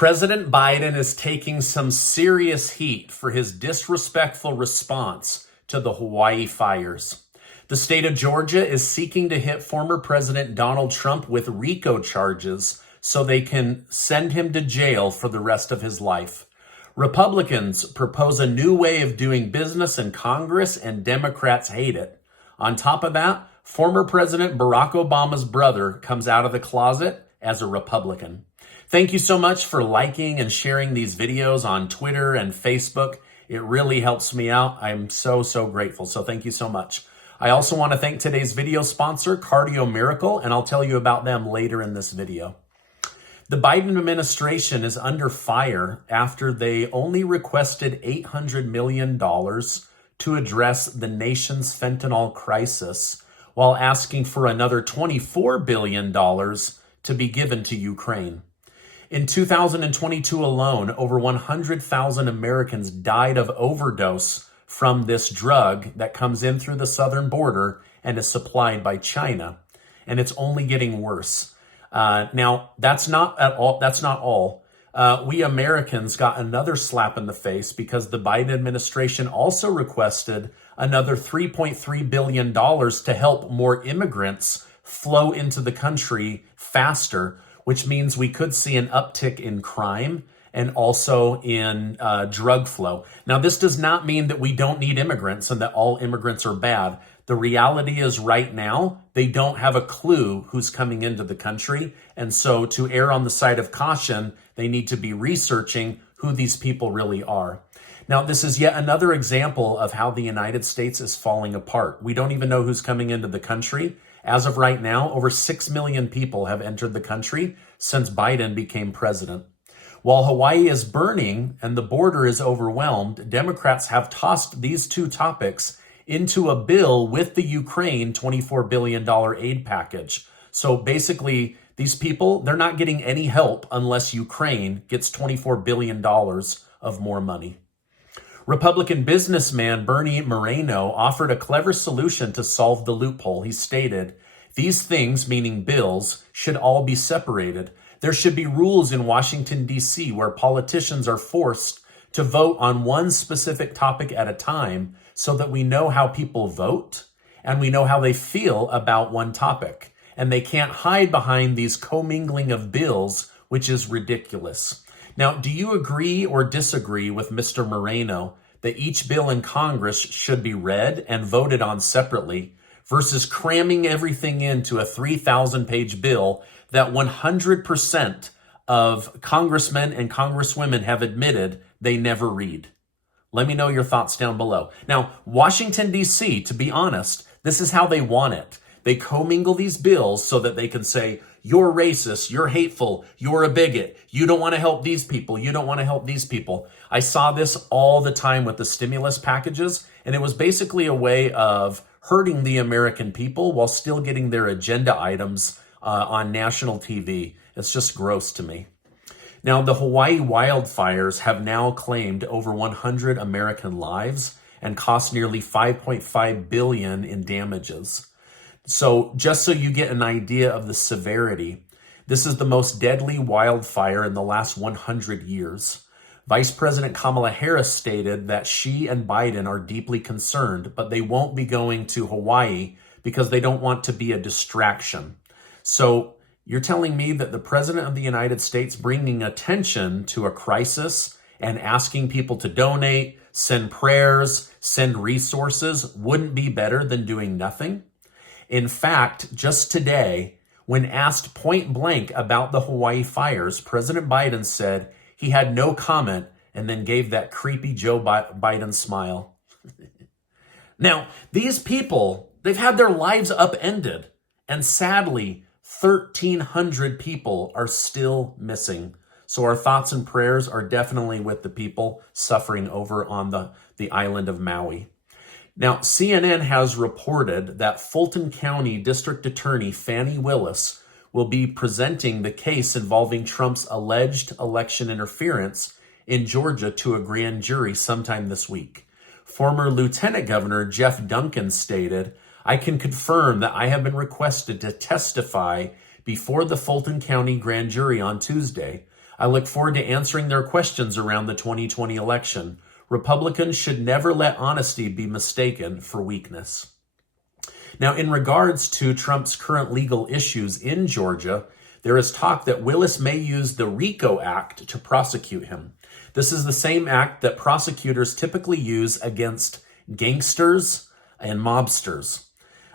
President Biden is taking some serious heat for his disrespectful response to the Hawaii fires. The state of Georgia is seeking to hit former President Donald Trump with RICO charges so they can send him to jail for the rest of his life. Republicans propose a new way of doing business in Congress, and Democrats hate it. On top of that, former President Barack Obama's brother comes out of the closet as a Republican. Thank you so much for liking and sharing these videos on Twitter and Facebook. It really helps me out. I'm so grateful. So thank you so much. I also want to thank today's video sponsor, Cardio Miracle, and I'll tell you about them later in this video. The Biden administration is under fire after they only requested $800 million to address the nation's fentanyl crisis, while asking for another $24 billion to be given to Ukraine. In 2022 alone, over 100,000 Americans died of overdose from this drug that comes in through the southern border and is supplied by China. And it's only getting worse. Now, that's not all. We Americans got another slap in the face because the Biden administration also requested another $3.3 billion to help more immigrants flow into the country faster, which means we could see an uptick in crime and also in drug flow. Now, this does not mean that we don't need immigrants and that all immigrants are bad. The reality is right now, they don't have a clue who's coming into the country. And so to err on the side of caution, they need to be researching who these people really are. Now, this is yet another example of how the United States is falling apart. We don't even know who's coming into the country. As of right now, over 6 million people have entered the country since Biden became president. While Hawaii is burning and the border is overwhelmed, Democrats have tossed these two topics into a bill with the Ukraine $24 billion aid package. So basically, these people, they're not getting any help unless Ukraine gets $24 billion of more money. Republican businessman Bernie Moreno offered a clever solution to solve the loophole. He stated, "These things," meaning bills, "should all be separated. There should be rules in Washington, D.C., where politicians are forced to vote on one specific topic at a time so that we know how people vote and we know how they feel about one topic. And they can't hide behind these commingling of bills, which is ridiculous." Now, do you agree or disagree with Mr. Moreno that each bill in Congress should be read and voted on separately versus cramming everything into a 3,000-page bill that 100% of congressmen and congresswomen have admitted they never read? Let me know your thoughts down below. Now, Washington, D.C., to be honest, this is how they want it. They commingle these bills so that they can say, you're racist, you're hateful, you're a bigot, you don't want to help these people, you don't want to help these people. I saw this all the time with the stimulus packages, and it was basically a way of hurting the American people while still getting their agenda items on national TV. It's just gross to me. Now, the Hawaii wildfires have now claimed over 100 American lives and cost nearly $5.5 billion in damages. So just so you get an idea of the severity, this is the most deadly wildfire in the last 100 years. Vice President Kamala Harris stated that she and Biden are deeply concerned, but they won't be going to Hawaii because they don't want to be a distraction. So you're telling me that the President of the United States bringing attention to a crisis and asking people to donate, send prayers, send resources wouldn't be better than doing nothing? In fact, just today, when asked point blank about the Hawaii fires, President Biden said he had no comment and then gave that creepy Joe Biden smile. Now, these people, they've had their lives upended, and sadly, 1,300 people are still missing. So our thoughts and prayers are definitely with the people suffering over on the island of Maui. Now, CNN has reported that Fulton County District Attorney Fani Willis will be presenting the case involving Trump's alleged election interference in Georgia to a grand jury sometime this week. Former Lieutenant Governor Jeff Duncan stated, "I can confirm that I have been requested to testify before the Fulton County grand jury on Tuesday. I look forward to answering their questions around the 2020 election. Republicans should never let honesty be mistaken for weakness. Now, in regards to Trump's current legal issues in Georgia, there is talk that Willis may use the RICO Act to prosecute him. This is the same act that prosecutors typically use against gangsters and mobsters.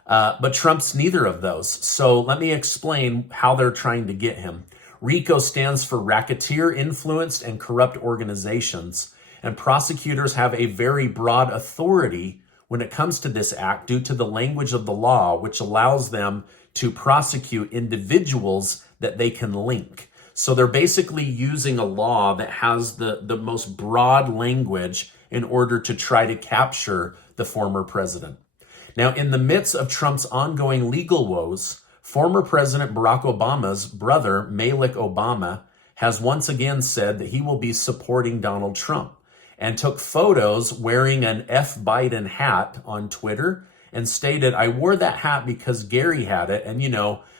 But Trump's neither of those. So let me explain how they're trying to get him. RICO stands for Racketeer Influenced and Corrupt Organizations, and prosecutors have a very broad authority when it comes to this act due to the language of the law, which allows them to prosecute individuals that they can link. So they're basically using a law that has the most broad language in order to try to capture the former president. Now, in the midst of Trump's ongoing legal woes, former President Barack Obama's brother, Malik Obama, has once again said that he will be supporting Donald Trump and took photos wearing an F. Biden hat on Twitter and stated, "I wore that hat because Gary had it. And,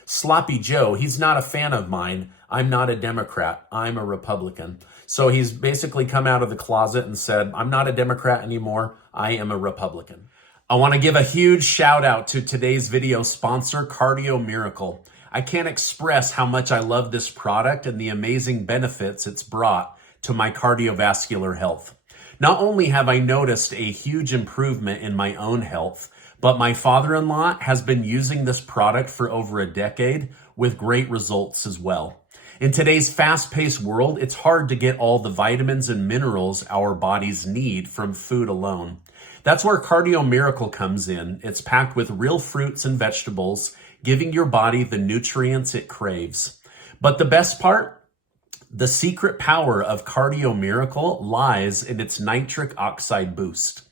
Sloppy Joe, he's not a fan of mine. I'm not a Democrat. I'm a Republican." So he's basically come out of the closet and said, "I'm not a Democrat anymore. I am a Republican." I want to give a huge shout out to today's video sponsor, Cardio Miracle. I can't express how much I love this product and the amazing benefits it's brought to my cardiovascular health. Not only have I noticed a huge improvement in my own health, but my father-in-law has been using this product for over a decade with great results as well. In today's fast-paced world, it's hard to get all the vitamins and minerals our bodies need from food alone. That's where Cardio Miracle comes in. It's packed with real fruits and vegetables, giving your body the nutrients it craves. But the best part? The secret power of Cardio Miracle lies in its nitric oxide boost.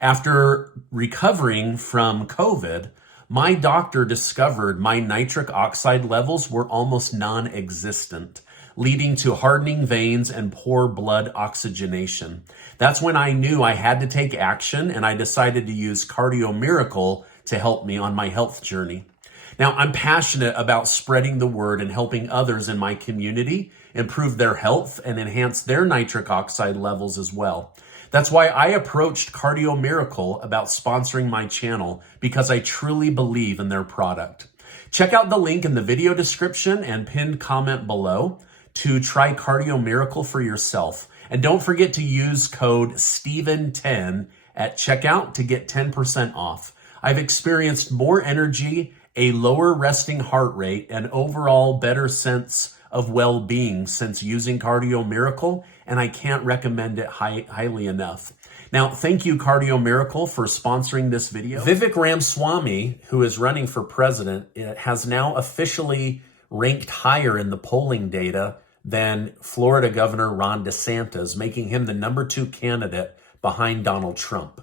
After recovering from COVID, my doctor discovered my nitric oxide levels were almost non-existent, leading to hardening veins and poor blood oxygenation. That's when I knew I had to take action, and I decided to use Cardio Miracle to help me on my health journey. Now, I'm passionate about spreading the word and helping others in my community improve their health and enhance their nitric oxide levels as well. That's why I approached Cardio Miracle about sponsoring my channel, because I truly believe in their product. Check out the link in the video description and pinned comment below to try Cardio Miracle for yourself. And don't forget to use code STEVEN10 at checkout to get 10% off. I've experienced more energy, a lower resting heart rate, and overall better sense of well-being since using Cardio Miracle, and I can't recommend it highly enough. Now, thank you, Cardio Miracle, for sponsoring this video. Vivek Ramaswamy, who is running for president, has now officially ranked higher in the polling data than Florida Governor Ron DeSantis, making him the #2 candidate behind Donald Trump.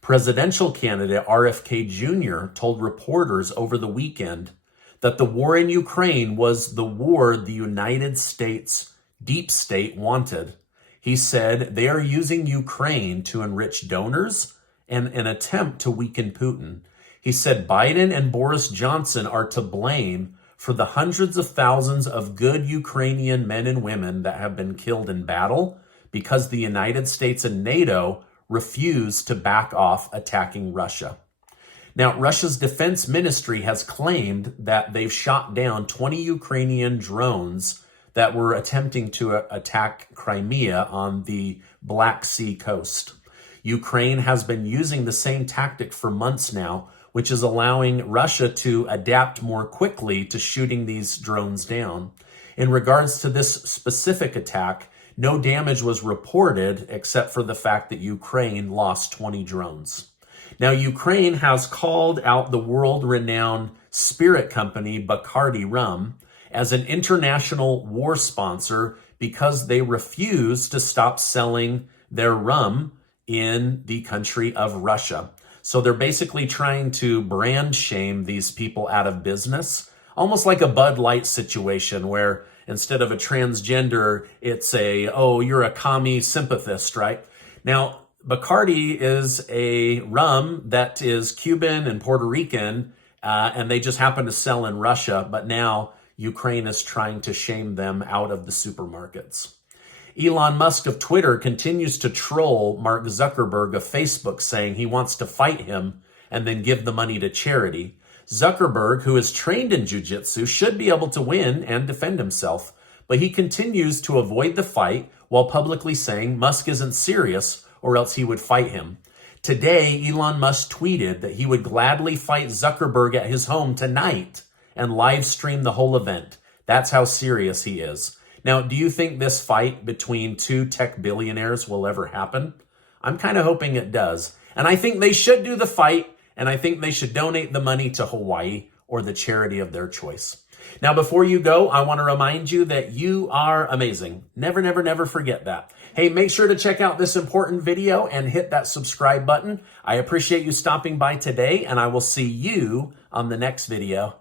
Presidential candidate RFK Jr. told reporters over the weekend that the war in Ukraine was the war the United States deep state wanted. He said they are using Ukraine to enrich donors and an attempt to weaken Putin. He said Biden and Boris Johnson are to blame for the hundreds of thousands of good Ukrainian men and women that have been killed in battle because the United States and NATO refused to back off attacking Russia. Now, Russia's defense ministry has claimed that they've shot down 20 Ukrainian drones that were attempting to attack Crimea on the Black Sea coast. Ukraine has been using the same tactic for months now, which is allowing Russia to adapt more quickly to shooting these drones down. In regards to this specific attack, no damage was reported except for the fact that Ukraine lost 20 drones. Now, Ukraine has called out the world-renowned spirit company Bacardi Rum as an international war sponsor because they refuse to stop selling their rum in the country of Russia. So they're basically trying to brand shame these people out of business, almost like a Bud Light situation where instead of a transgender, it's you're a commie sympathist, right? Now, Bacardi is a rum that is Cuban and Puerto Rican, and they just happen to sell in Russia. But now Ukraine is trying to shame them out of the supermarkets. Elon Musk of Twitter continues to troll Mark Zuckerberg of Facebook, saying he wants to fight him and then give the money to charity. Zuckerberg, who is trained in jiu-jitsu, should be able to win and defend himself, but he continues to avoid the fight while publicly saying Musk isn't serious or else he would fight him. Today, Elon Musk tweeted that he would gladly fight Zuckerberg at his home tonight and live stream the whole event. That's how serious he is. Now, do you think this fight between two tech billionaires will ever happen? I'm kind of hoping it does. And I think they should do the fight, and I think they should donate the money to Hawaii or the charity of their choice. Now, before you go, I want to remind you that you are amazing. Never, never, never forget that. Hey, make sure to check out this important video and hit that subscribe button. I appreciate you stopping by today, and I will see you on the next video.